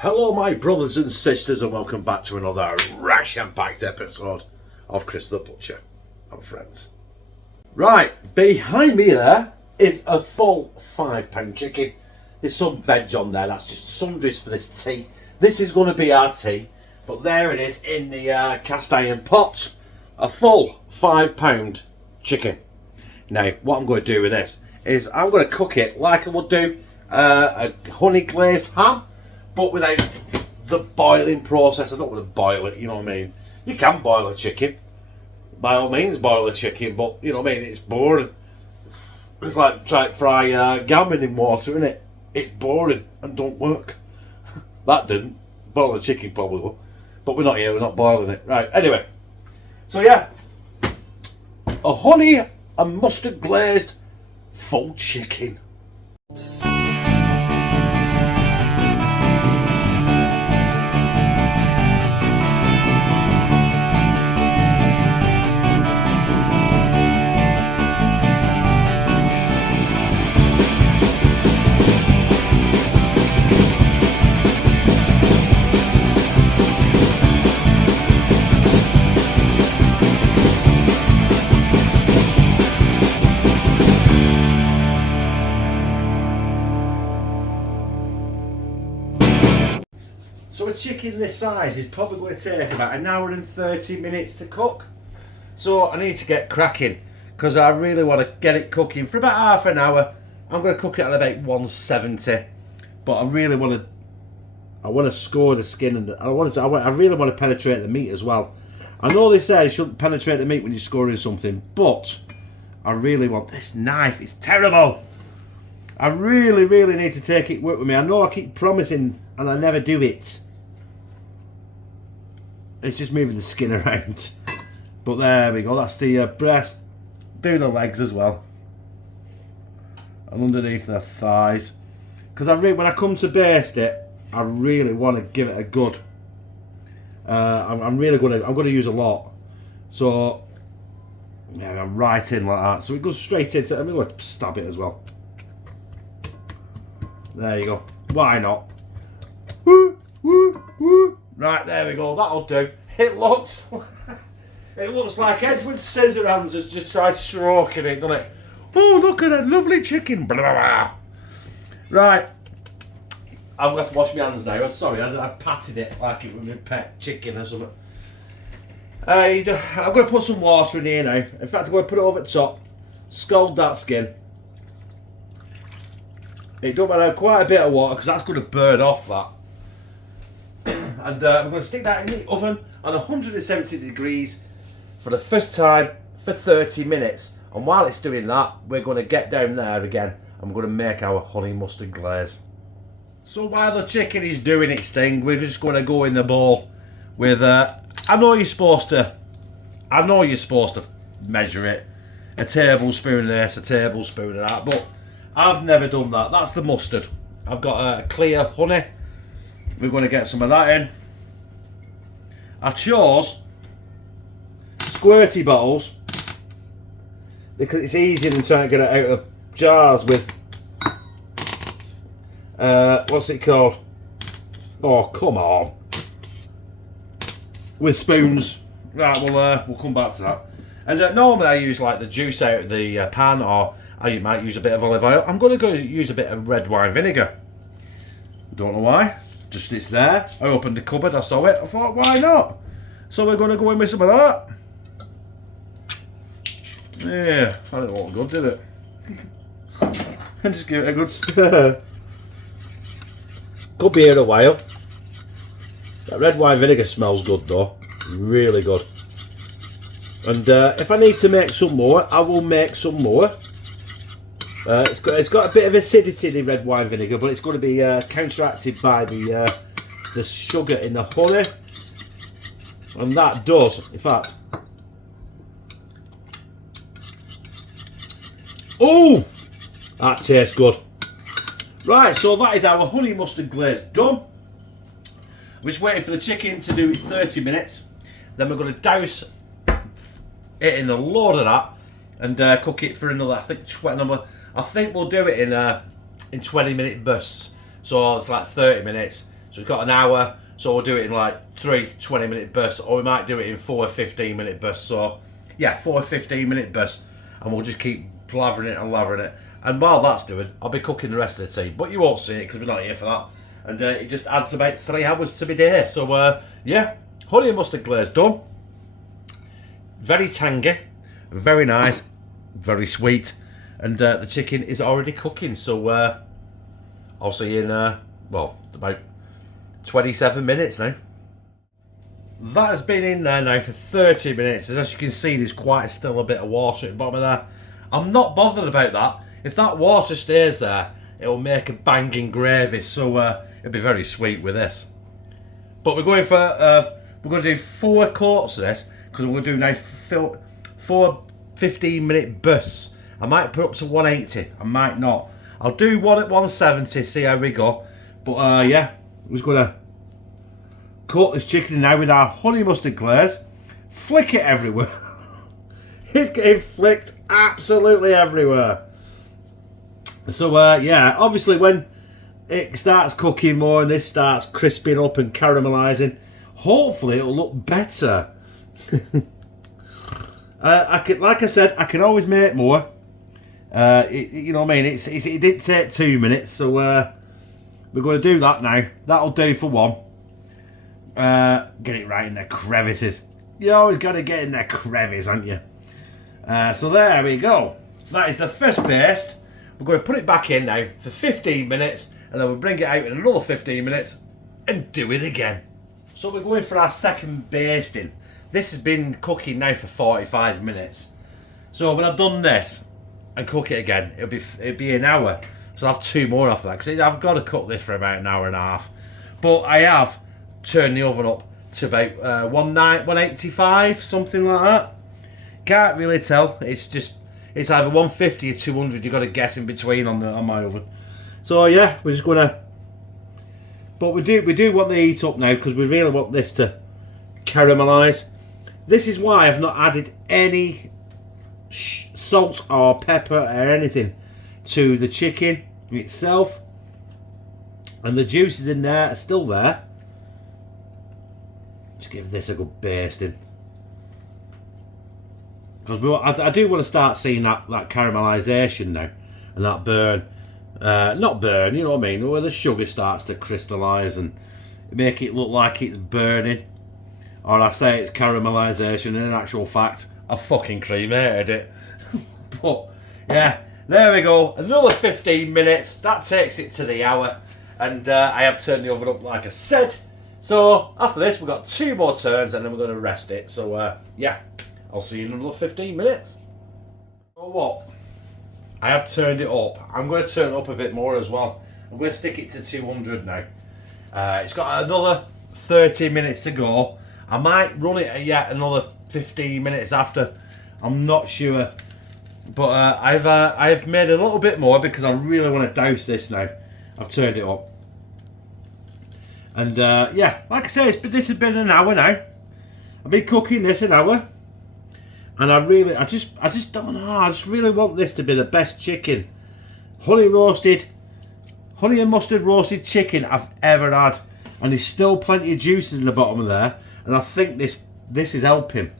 Hello my brothers and sisters and welcome back to another ration-packed episode of Chris the Butcher and Friends. Right, behind me there is a full £5 chicken. There's some veg on there, that's just sundries for this tea. This is going to be our tea, but there it is in the cast iron pot. A full £5 chicken. Now, what I'm going to do with this is I'm going to cook it like I would do a honey glazed ham, but without the boiling process. I don't want to boil it, you know what I mean? You can boil a chicken. By all means, boil a chicken, but you know what I mean? It's boring. It's like trying to fry gammon in water, isn't it? It's boring and don't work. That didn't. Boil a chicken probably will. But we're not here, we're not boiling it. Right, anyway. So yeah. A honey and mustard glazed full chicken. So a chicken this size is probably going to take about an hour and 30 minutes to cook. So I need to get cracking because I really want to get it cooking for about half an hour. I'm going to cook it at about 170, but I really want to score the skin and I really want to penetrate the meat as well. I know they say you shouldn't penetrate the meat when you're scoring something, but I really want this knife. It's terrible. I really need to take it work with me. I know I keep promising and I never do it. It's just moving the skin around. But there we go. That's the breast. Do the legs as well. And underneath the thighs. Because when I come to baste it, I really want to give it a good. I'm going to use a lot. So yeah, I'm right in like that. So it goes straight into. I'm going to stab it as well. There you go. Why not? Woo, woo, woo. Right, there we go. That'll do. It looks like Edward Scissorhands has just tried stroking it, doesn't it? Oh, look at that lovely chicken. Blah, blah, blah. Right. I'm going to have to wash my hands now. I'm sorry, I've patted it like it was a pet chicken or something. I'm going to put some water in here now. In fact, I'm going to put it over the top. Scald that skin. It don't matter, quite a bit of water because that's going to burn off that. And we're going to stick that in the oven on 170 degrees for the first time for 30 minutes. And while it's doing that, we're going to get down there again and we're going to make our honey mustard glaze. So while the chicken is doing its thing, we're just going to go in the bowl with, I know you're supposed to measure it. A tablespoon of this, a tablespoon of that, but I've never done that. That's the mustard. I've got a clear honey. We're going to get some of that in. I chose squirty bottles because it's easier than trying to get it out of jars with what's it called? Oh, come on. With spoons. Right, we'll come back to that. And normally I use like the juice out of the pan, or I might use a bit of olive oil. I'm going to go use a bit of red wine vinegar. Don't know why. Just it's there. I opened the cupboard, I saw it. I thought, why not? So we're going to go in with some of that. Yeah, I don't look good, did it? And just give it a good stir. Could be here a while. That red wine vinegar smells good though. Really good. And if I need to make some more, I will make some more. It's got a bit of acidity, the red wine vinegar, but it's going to be counteracted by the sugar in the honey, and that does, in fact. Oh, that tastes good. Right, so that is our honey mustard glaze done. We're just waiting for the chicken to do its 30 minutes. Then we're going to douse it in a load of that and cook it for another, I think we'll do it in 20-minute bursts. So it's like 30 minutes, So we've got an hour, so we'll do it in like 3 20-minute bursts, or we might do it in 4 15-minute bursts. So yeah, 4 15-minute bursts, and we'll just keep blathering it and lavering it. And while that's doing, I'll be cooking the rest of the tea, but you won't see it because we're not here for that. And it just adds about 3 hours to my day. So yeah, honey and mustard glaze done. Very tangy, very nice, very sweet, and the chicken is already cooking. So I'll see you in well, about 27 minutes now. That has been in there now for 30 minutes. As you can see, there's still a bit of water at the bottom of there. I'm not bothered about that. If that water stays there, it'll make a banging gravy. So it'll be very sweet with this. But we're going for we're going to do 4 quarts of this, because we're going to do now 4 15-minute bursts. I might put up to 180. I might not. I'll do one at 170. See how we go. But yeah, we're just going to coat this chicken now with our honey mustard glaze. Flick it everywhere. It's getting flicked absolutely everywhere. So yeah, obviously when it starts cooking more and this starts crisping up and caramelizing, hopefully it'll look better. Like I said, I can always make more. You know what I mean? It didn't take 2 minutes, so we're going to do that now. That'll do for one. Get it right in the crevices. You always got to get in the crevice, haven't you? So there we go. That is the first paste. We're going to put it back in now for 15 minutes, and then we'll bring it out in another 15 minutes and do it again. So we're going for our second basting. This has been cooking now for 45 minutes. So when I've done this and cook it again, it'll be an hour. So I'll have 2 more after that, because I've got to cook this for about an hour and a half. But I have turned the oven up to about 185, something like that. Can't really tell. It's either 150 or 200. You've got to guess in between on my oven. So yeah, we're just gonna. But we do want the heat up now, because we really want this to caramelise. This is why I've not added any salt or pepper or anything to the chicken itself, and the juices in there are still there. Just give this a good basting, because I do want to start seeing that caramelisation now, and that burn. Not burn, you know what I mean, where the sugar starts to crystallise and make it look like it's burning. Or I say it's caramelisation, and in actual fact, I fucking cremated it. But yeah, there we go. Another 15 minutes. That takes it to the hour. And I have turned the oven up like I said. So after this, we've got 2 more turns, and then we're going to rest it. So yeah, I'll see you in another 15 minutes. So what? I have turned it up. I'm going to turn it up a bit more as well. I'm going to stick it to 200 now. It's got another 30 minutes to go. I might run it yet another 15 minutes after. I'm not sure. But I've made a little bit more, because I really want to douse this now. I've turned it up. And yeah, like I say, this has been an hour now. I've been cooking this an hour. And I just don't know. I just really want this to be the best chicken, honey and mustard roasted chicken I've ever had. And there's still plenty of juices in the bottom of there. And I think this is helping.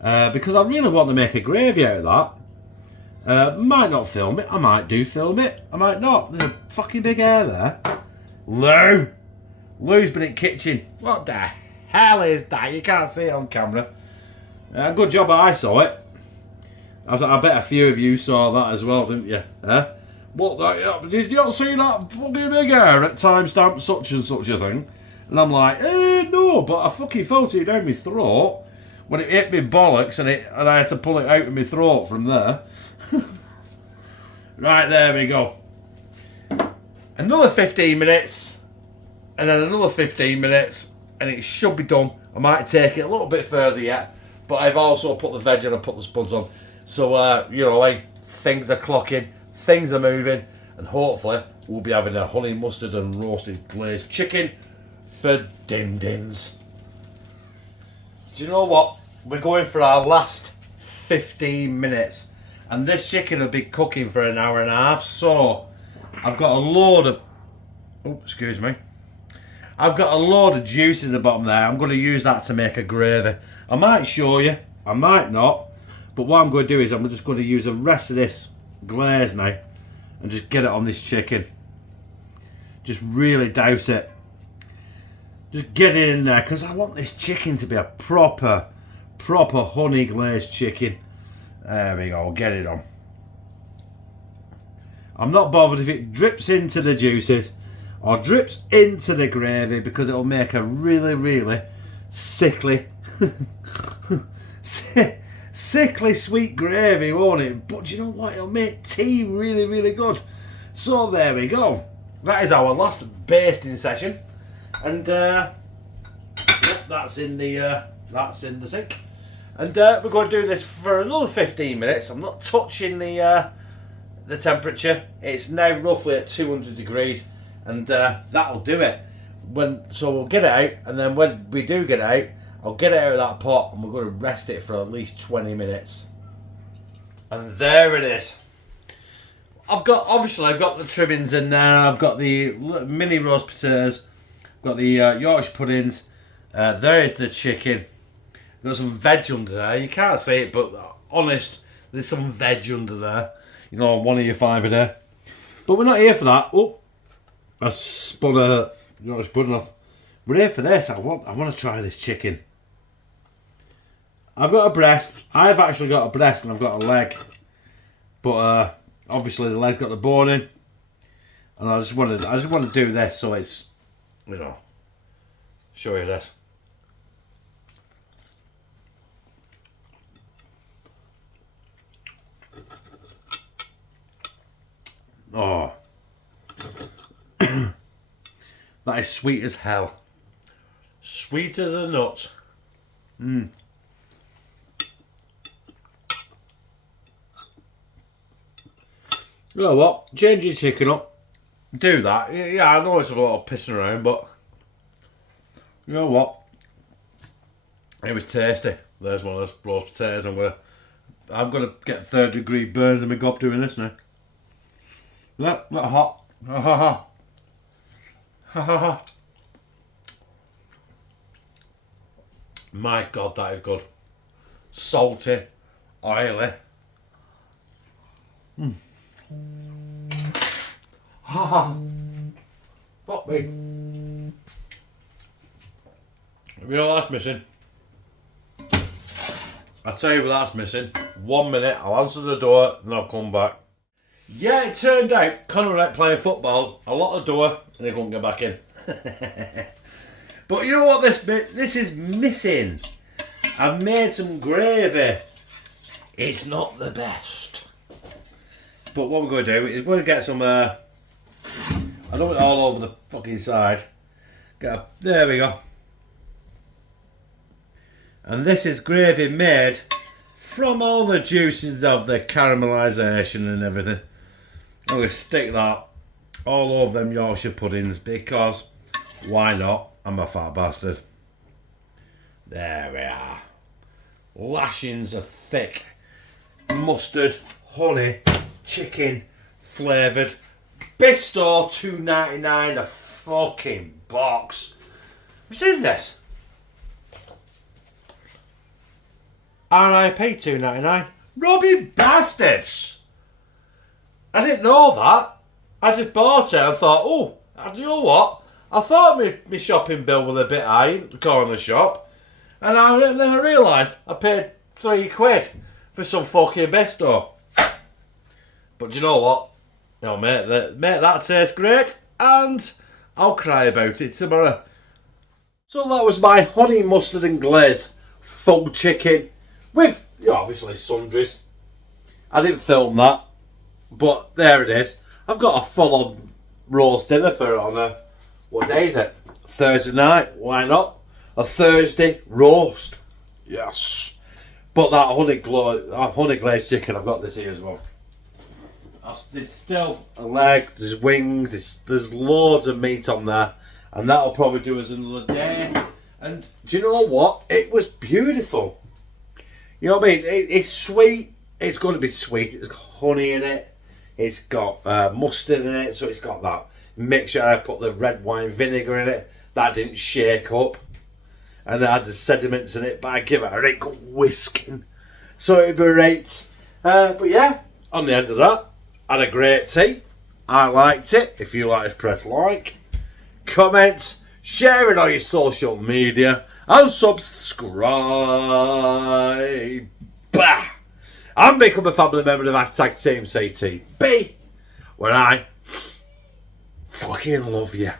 Because I really want to make a gravy out of that. Might not film it. I might do film it. I might not. There's a fucking big hair there. Lou's been in the kitchen. What the hell is that? You can't see it on camera. Good job I saw it. I bet a few of you saw that as well, didn't you? What? Did you not see that fucking big hair at timestamp such and such a thing? And I'm like, no, but I fucking felt it down my throat when it hit me bollocks, and I had to pull it out of my throat from there. Right, there we go. Another 15 minutes, and then another 15 minutes, and it should be done. I might take it a little bit further yet, but I've also put the veg and I put the spuds on. So, you know, things are clocking, things are moving, and hopefully we'll be having a honey mustard and roasted glazed chicken for din-dins. Do you know what? We're going for our last 15 minutes, and this chicken will be cooking for an hour and a half. So I've got a load of, oh, excuse me, I've got a load of juice in the bottom there. I'm going to use that to make a gravy. I might show you, I might not. But what I'm going to do is I'm just going to use the rest of this glaze now and just get it on this chicken. Just really douse it. Just get it in there because I want this chicken to be a proper honey glazed chicken. There we go, get it on. I'm not bothered if it drips into the juices or drips into the gravy because it'll make a really sickly sickly sweet gravy, won't it? But you know what, it'll make tea really good. So there we go, that is our last basting session, and yep, that's in the sink, and we're going to do this for another 15 minutes. I'm not touching the temperature. It's now roughly at 200 degrees, and that'll do it. So we'll get it out, and then when we do get it out, I'll get it out of that pot and we're going to rest it for at least 20 minutes. And there it is. I've got the trimmings in there. I've got the mini roast potatoes. I've got the Yorkshire puddings. There's the chicken. I've got some veg under there. You can't see it, but honest, there's some veg under there. You know, one of your five a day. But we're not here for that. Oh, I spun a Yorkshire pudding off. We're here for this. I want to try this chicken. I've got a breast. I've actually got a breast and I've got a leg. But obviously the leg's got the bone in. And I just want to do this so it's, you know, show you this. Oh. That is sweet as hell. Sweet as a nut. Mmm. You know what? Change your chicken up. Do that. Yeah, I know it's a lot of pissing around, but you know what? It was tasty. There's one of those roast potatoes. I'm gonna get 3rd degree burns in my gob doing this now. Not hot. Ha ha ha. Ha ha ha. My God, that is good. Salty, oily. Ha ha. Fuck me. You know what that's missing? I'll tell you what that's missing. 1 minute, I'll answer the door and I'll come back. Yeah, it turned out Connor like playing football, a lot of door, and they couldn't get back in. But you know what this is missing? I've made some gravy. It's not the best. But what we're going to do is we're going to get some, I don't want it all over the fucking side. There we go. And this is gravy made from all the juices of the caramelisation and everything. I'm going to stick that all over them Yorkshire puddings because why not? I'm a fat bastard. There we are. Lashings of thick mustard, honey, chicken flavoured. Bistro $2.99 a fucking box. Have you seen this? RIP $2.99. Robbing bastards. I didn't know that. I just bought it and thought, oh, you know what? I thought my shopping bill was a bit high in the corner shop. And then I realised I paid £3 for some fucking Bistro. But you know what? No, mate, that tastes great. And I'll cry about it tomorrow. So that was my honey mustard and glazed full chicken. With, you know, obviously sundries. I didn't film that. But there it is. I've got a full-on roast dinner for it on a... What day is it? Thursday night. Why not? A Thursday roast. Yes. But that honey glazed chicken, I've got this here as well. There's still a leg, there's wings, there's loads of meat on there. And that'll probably do us another day. And do you know what? It was beautiful. You know what I mean? It's sweet. It's going to be sweet. It's got honey in it. It's got mustard in it. So it's got that mixture. I put the red wine vinegar in it. that didn't shake up and it had the sediments in it, but I give it a right good whisking. So it'd be right. But yeah, on the end of that, had a great tea. I liked it. If you like, press like, comment, share it on your social media, and subscribe. Bah! And become a family member of #TeamCTB, where I fucking love you.